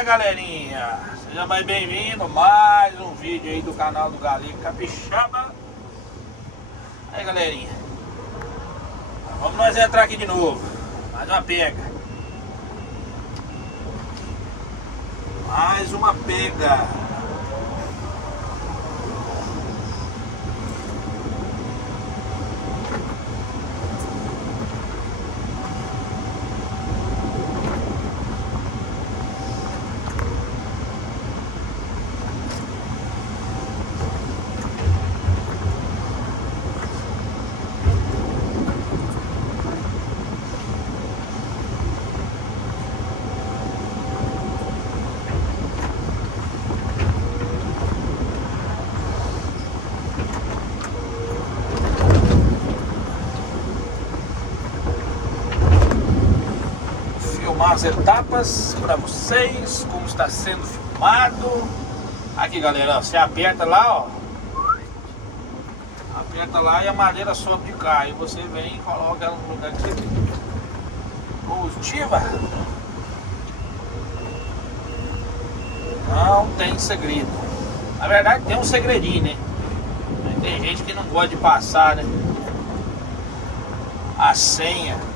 Fala galerinha, seja mais bem-vindo a mais um vídeo aí do canal do Galego Capixaba. Aí galerinha, vamos nós entrar aqui de novo, mais uma pega. Mais uma pega. As etapas para vocês, como está sendo filmado. Aqui galera, ó, você aperta lá, ó, aperta lá e a madeira sobe de cá, e você vem e coloca ela no lugar que você positiva. Não tem segredo. Na verdade tem um segredinho, né? Tem gente que não gosta de passar, né, a senha.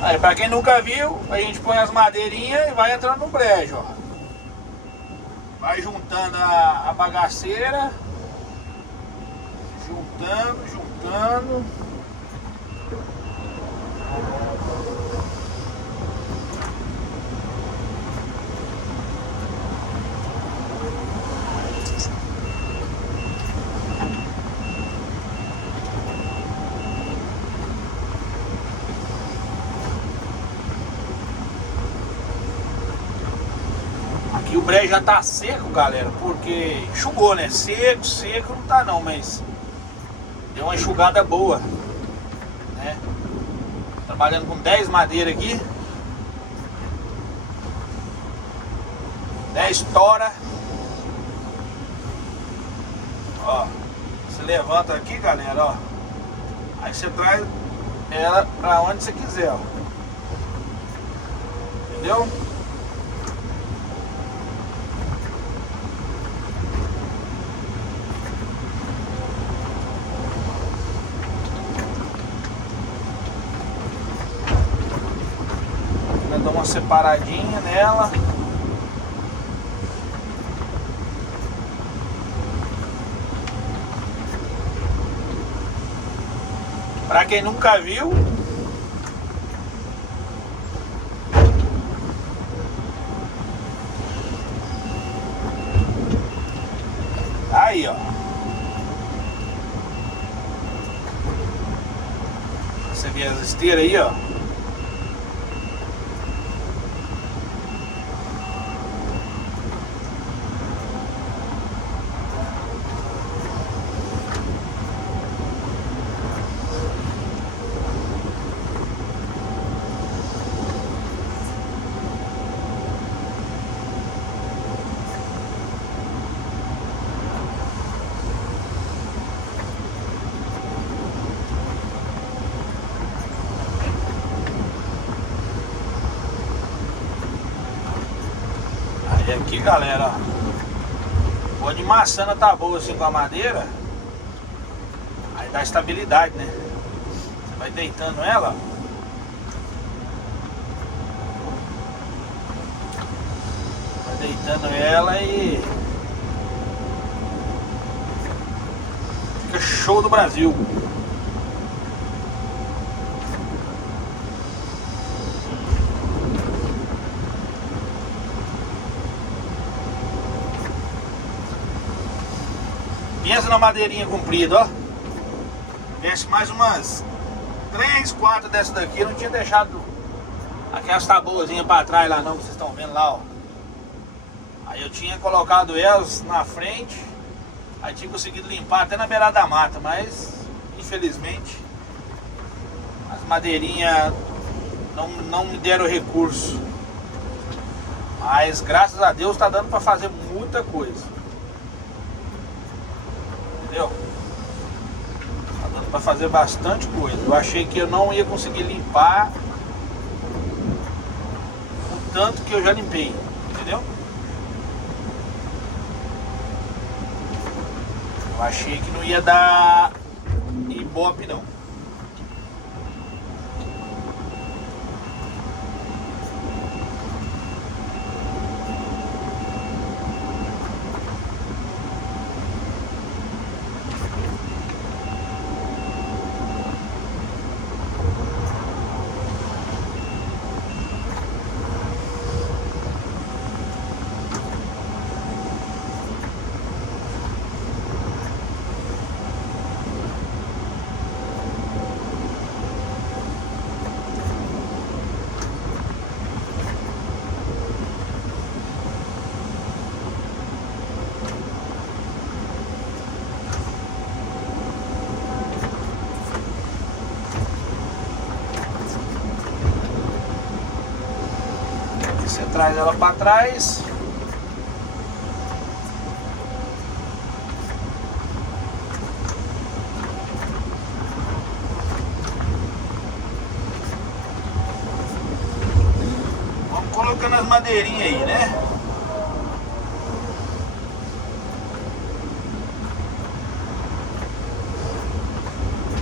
Aí, pra quem nunca viu, a gente põe as madeirinhas e vai entrando no brejo, ó. Vai juntando a bagaceira, juntando. Aqui o brejo já tá seco, galera, porque enxugou, né? Seco não tá não, mas deu uma enxugada boa, né? Trabalhando com 10 madeiras aqui, 10 tora. Ó, você levanta aqui, galera, ó, aí você traz ela pra onde você quiser, ó. Entendeu? Dá uma separadinha nela. Pra quem nunca viu, aí ó, você vê as esteiras aí, ó. E aqui galera, ó, de maçã tá boa assim com a madeira, aí dá estabilidade, né? Você vai deitando ela, vai deitando ela e fica show do Brasil. Pensa na madeirinha comprida, ó. Desce mais umas 3, 4 dessas daqui. Eu não tinha deixado aquelas tabuazinhas pra trás lá não, que vocês estão vendo lá, ó. Aí eu tinha colocado elas na frente, aí tinha conseguido limpar até na beirada da mata, mas infelizmente as madeirinhas não me deram recurso. Mas graças a Deus tá dando pra fazer muita coisa. Entendeu? Tá dando para fazer bastante coisa. Eu achei que eu não ia conseguir limpar o tanto que eu já limpei, entendeu? Eu achei que não ia dar ibope não. Você traz ela para trás. Vamos colocando as madeirinhas aí, né?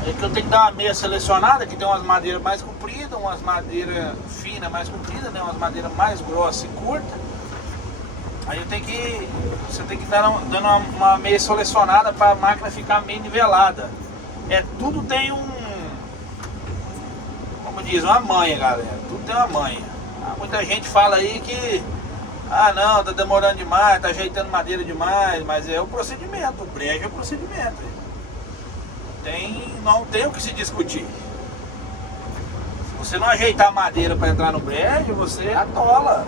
É que eu tenho que dar uma meia selecionada, que tem umas madeiras mais compridas, umas madeiras finas mais compridas, né? Umas madeiras mais grossas e curtas. Aí eu tenho que. Você tem que estar dando uma meia selecionada para a máquina ficar meio nivelada. É, tudo tem como diz, uma manha, galera. Tudo tem uma manha. Muita gente fala aí que não, tá demorando demais, tá ajeitando madeira demais, mas é o procedimento, o brejo é o procedimento. Não tem o que se discutir. Se você não ajeitar a madeira para entrar no brejo, você atola.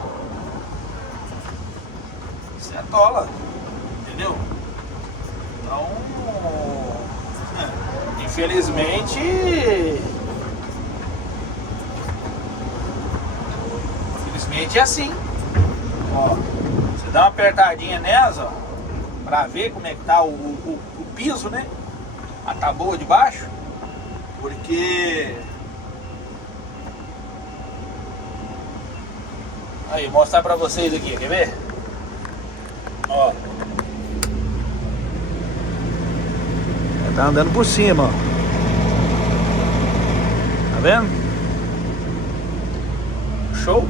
Você atola. Entendeu? Então, infelizmente é assim. Ó, você dá uma apertadinha nessa, ó, pra ver como é que tá o piso, né? A taboa de baixo. Porque aí, mostrar pra vocês aqui, quer ver? Ó, tá andando por cima, ó. Tá vendo? Show?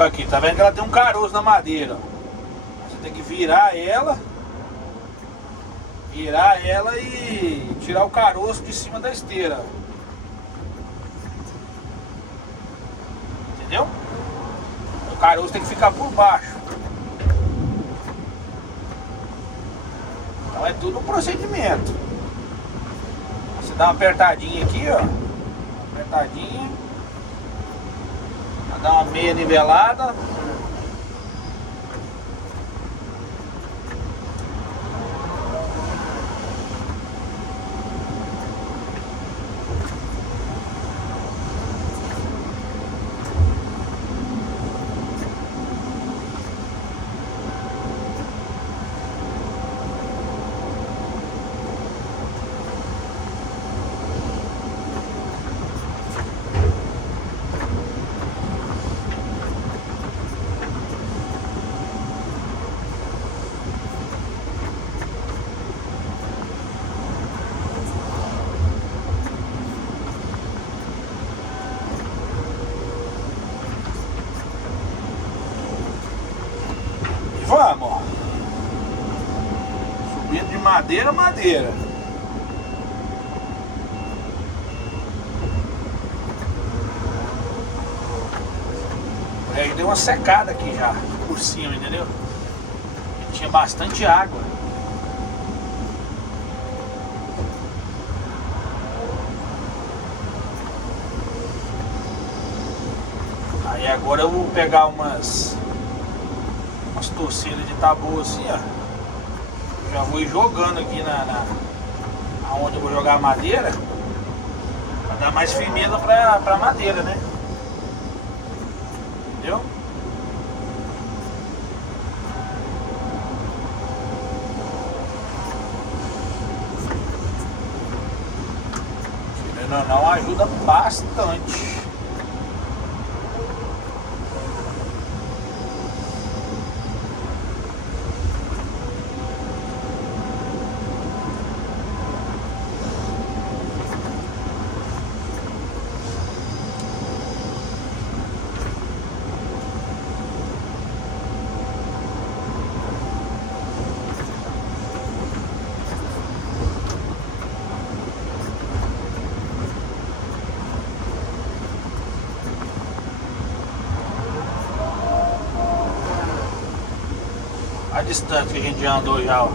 Aqui, tá vendo que ela tem um caroço na madeira? Você tem que virar ela e tirar o caroço de cima da esteira. Entendeu? O caroço tem que ficar por baixo. Então é tudo um procedimento. Você dá uma apertadinha aqui, ó. Apertadinha. Dá uma meia nivelada. madeira, madeira. Aí deu uma secada aqui já, por cima, entendeu? Tinha bastante água. Aí agora eu vou pegar umas torceiras de tabu assim, ó. Já vou ir jogando aqui aonde eu vou jogar a madeira, pra dar mais firmeza pra madeira, né? Entendeu? Querendo ou não, ajuda bastante. A distância que a gente já andou já, ó.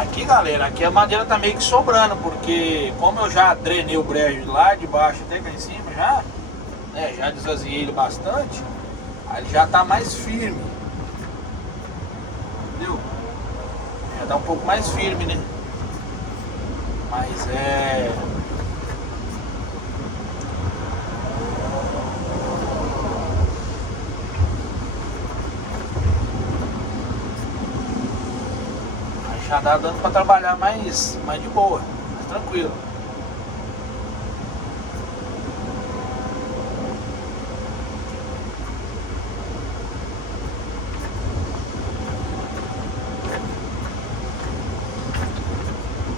Aqui, galera, aqui a madeira tá meio que sobrando, porque como eu já drenei o brejo lá de baixo até cá em cima já, né, já desvaziei ele bastante, aí ele já tá mais firme, entendeu? Já tá um pouco mais firme, né? Mas já dá dando pra trabalhar mais de boa, mais tranquilo.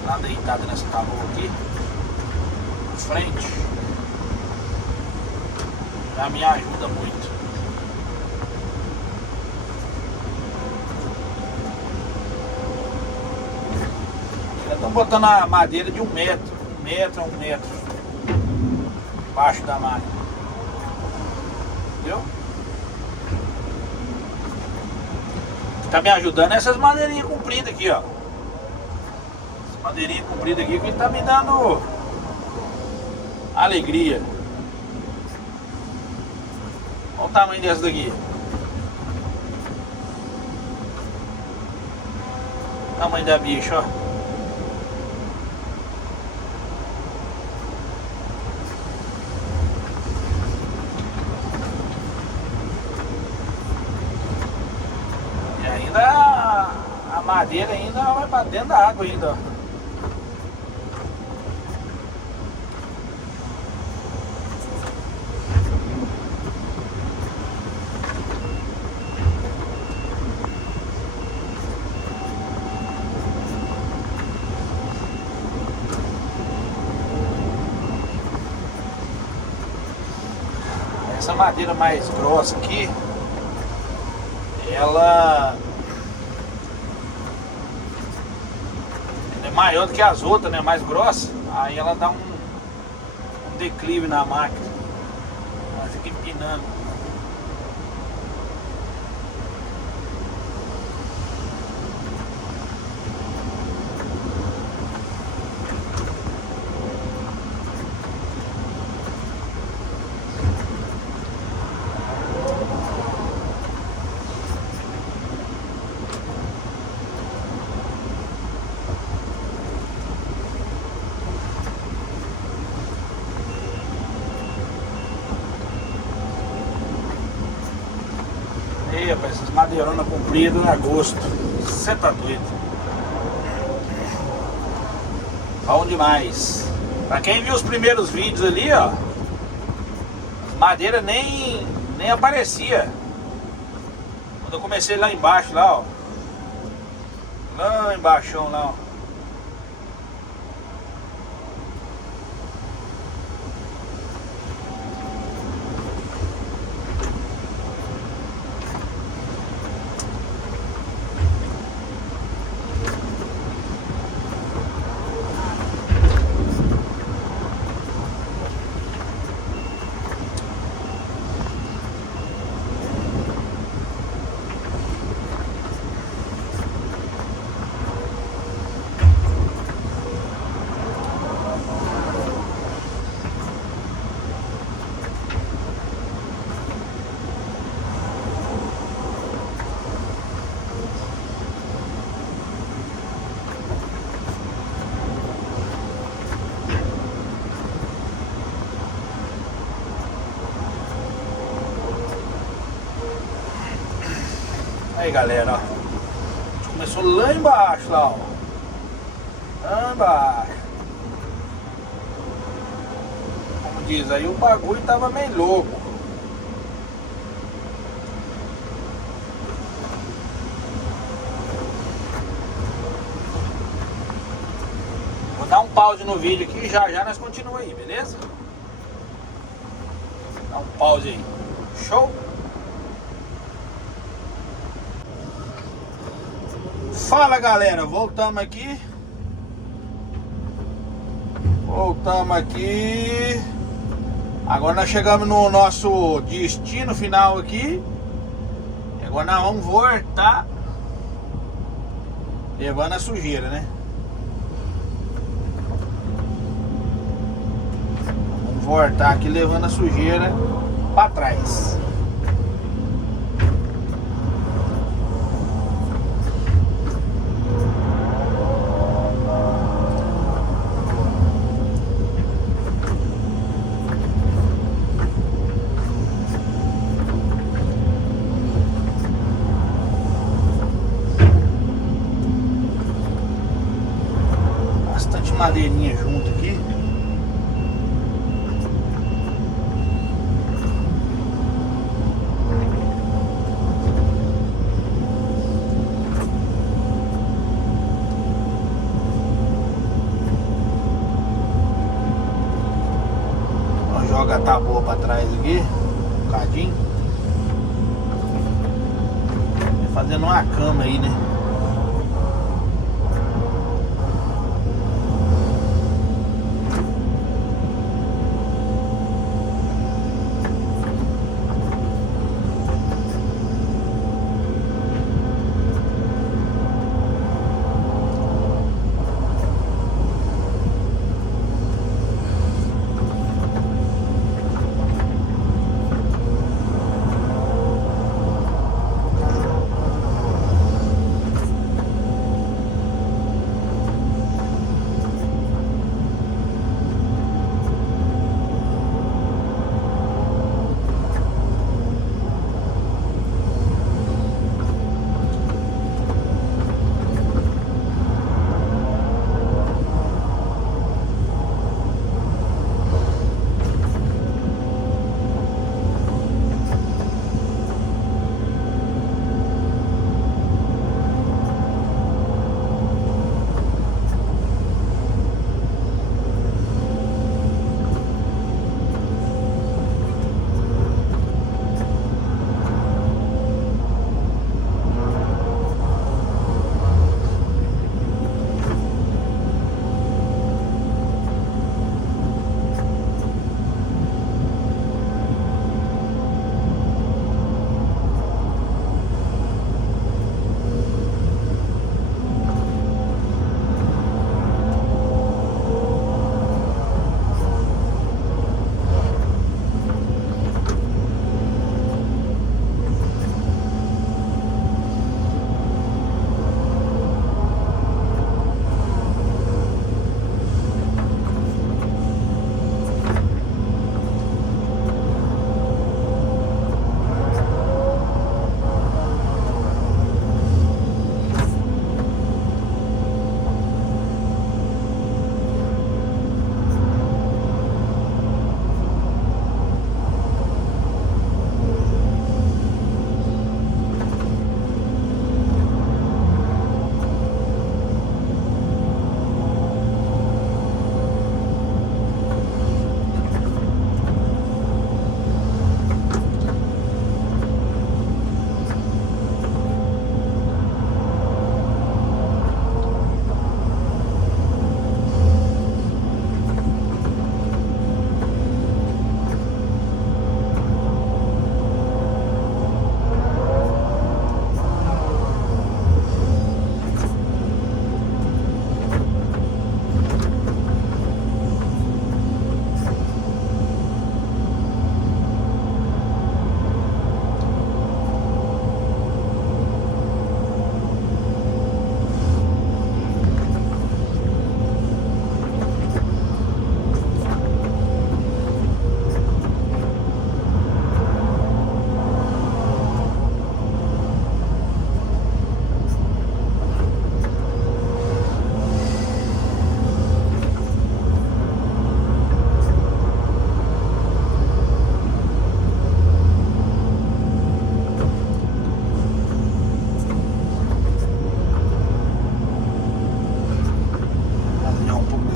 Tá deitado nessa tábua aqui, frente, já me ajuda muito. Estão botando a madeira de 1 metro, 1 metro embaixo da máquina, entendeu? O que tá me ajudando é essas madeirinhas compridas aqui, ó. Essa madeirinha comprida aqui que tá me dando alegria. Olha o tamanho dessa daqui. O tamanho da bicha, ó. A madeira ainda vai pra dentro da água ainda, ó. Essa madeira mais grossa aqui, ela é maior do que as outras, né? Mais grossa. Aí ela dá um declive na máquina. Ela fica empinando. Ei, rapaz, essas madeironas compridas a gosto. Você tá doido. Bom demais. Pra quem viu os primeiros vídeos ali, ó, as madeiras nem aparecia. Quando eu comecei lá embaixo, lá, ó, Lá embaixo, lá, ó. Aí galera, ó. Começou lá embaixo, lá, ó. Lá embaixo. Como diz aí, o bagulho tava meio louco. Vou dar um pause no vídeo aqui e já nós continuamos aí, beleza? Dá um pause aí. Show? Fala galera, voltamos aqui. Agora nós chegamos no nosso destino final aqui. E agora nós vamos voltar levando a sujeira, né? Vamos voltar aqui levando a sujeira pra trás. Madeirinha junto aqui. Vamos jogar a tábua pra trás aqui, um bocadinho. Fazendo uma cama aí, né?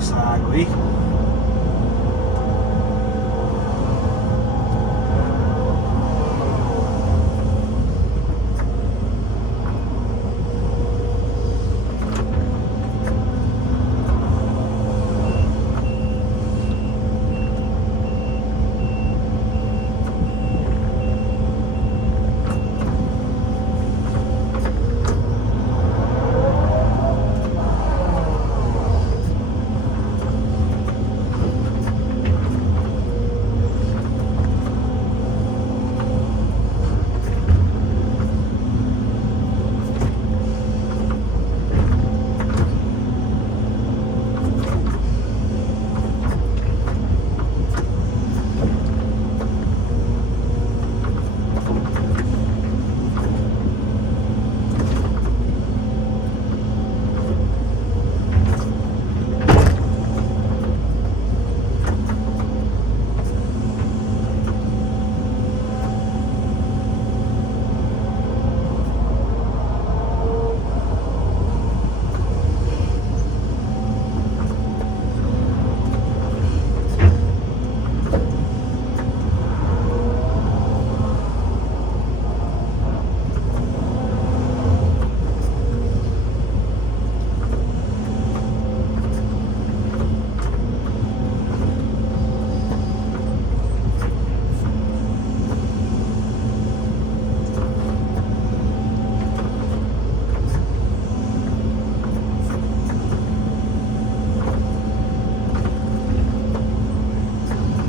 essa água aí.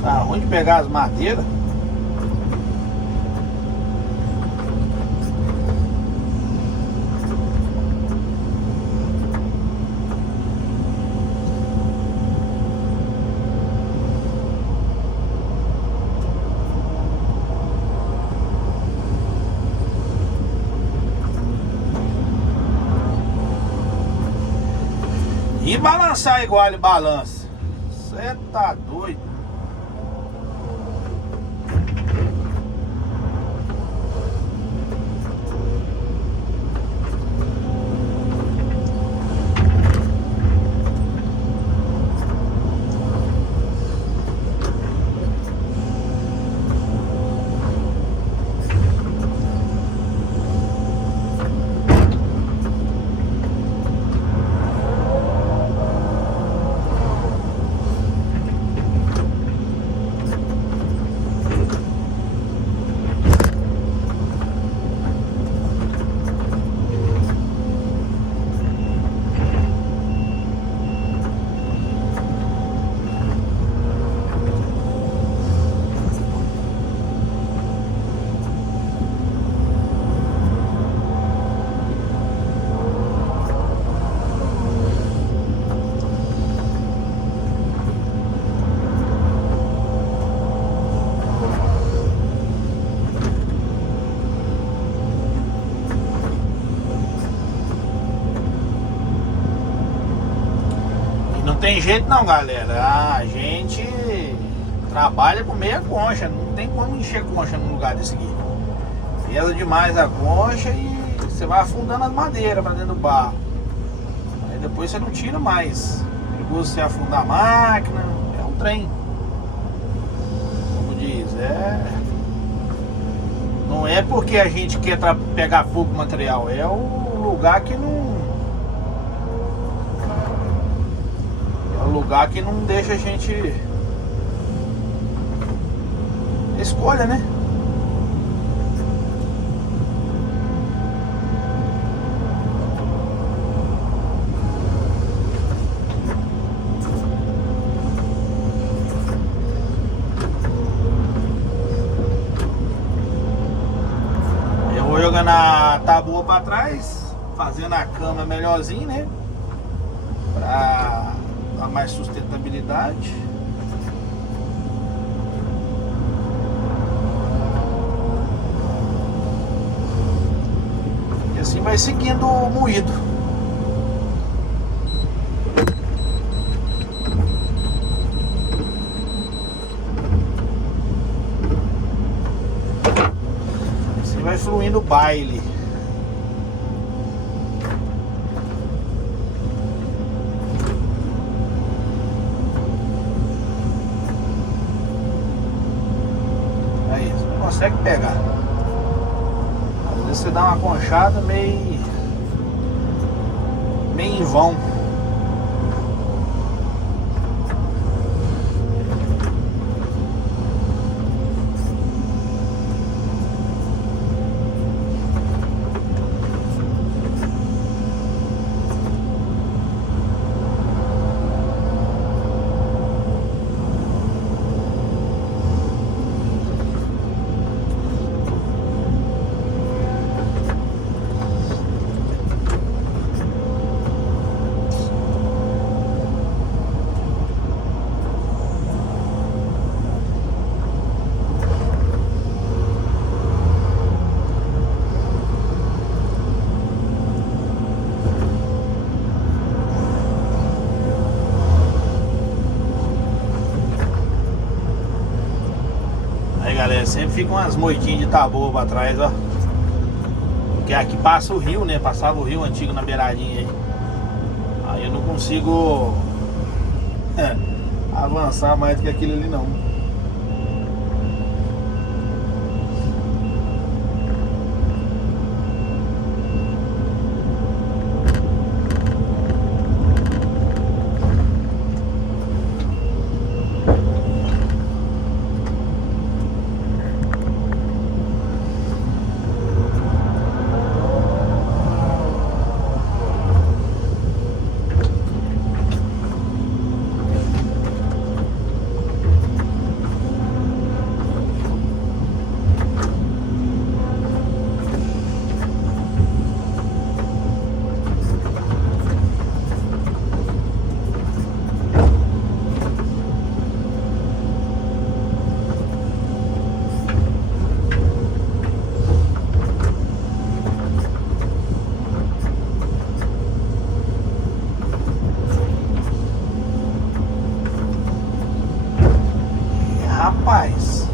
Tá ruim de pegar as madeiras. E balançar igual ele balança. Você tá doido. Tem jeito não, galera. A gente trabalha com meia concha. Não tem como encher concha num lugar desse aqui. Pesa demais a concha e você vai afundando as madeiras pra dentro do barro. Aí depois você não tira mais. Perigoso você afundar a máquina. É um trem. Como diz, não é porque a gente quer pegar pouco material. É o lugar que não... lugar que não deixa a gente escolha, né? Eu vou jogando a tábua pra trás, fazendo a cama melhorzinho, né? Pra dar mais sustentabilidade. E assim vai seguindo o moído. Assim vai fluindo o baile. consegue pegar. Às vezes você dá uma conchada meio em vão. Galera, sempre fica umas moitinhas de taboa pra trás, ó. Porque aqui passa o rio, né? Passava o rio antigo na beiradinha aí. Aí eu não consigo avançar mais do que aquilo ali não. Rapaz,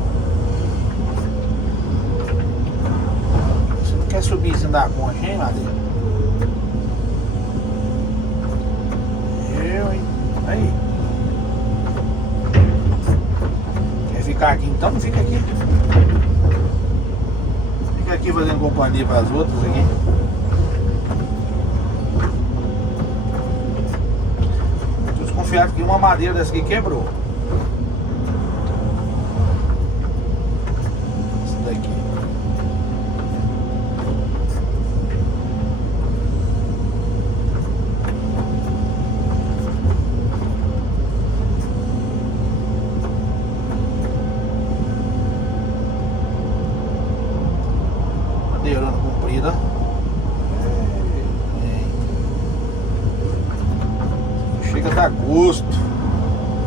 você não quer subir sem dar conta, hein, Madeira? Hein? Aí. Quer ficar aqui então? Não fica aqui. Fica aqui fazendo companhia para as outras aqui. Tô desconfiado que uma madeira dessa aqui quebrou. Madeirona comprida. Chega a dar gosto.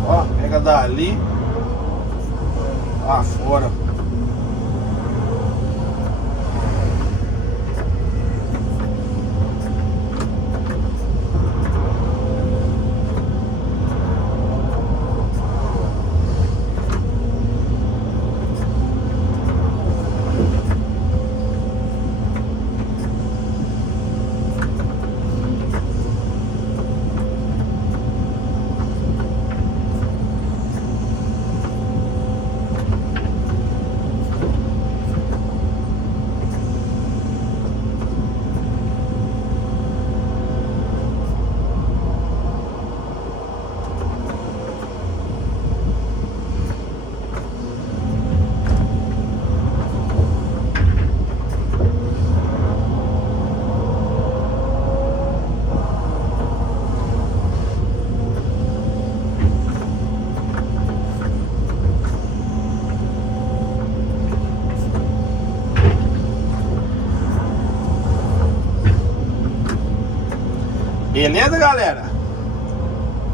Ó, pega dali lá fora. Beleza, galera?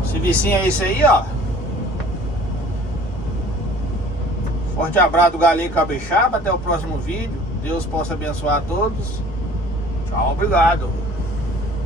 Servicinho é esse aí, ó. Forte abraço do Galego Capixaba. Até o próximo vídeo. Deus possa abençoar a todos. Tchau, obrigado.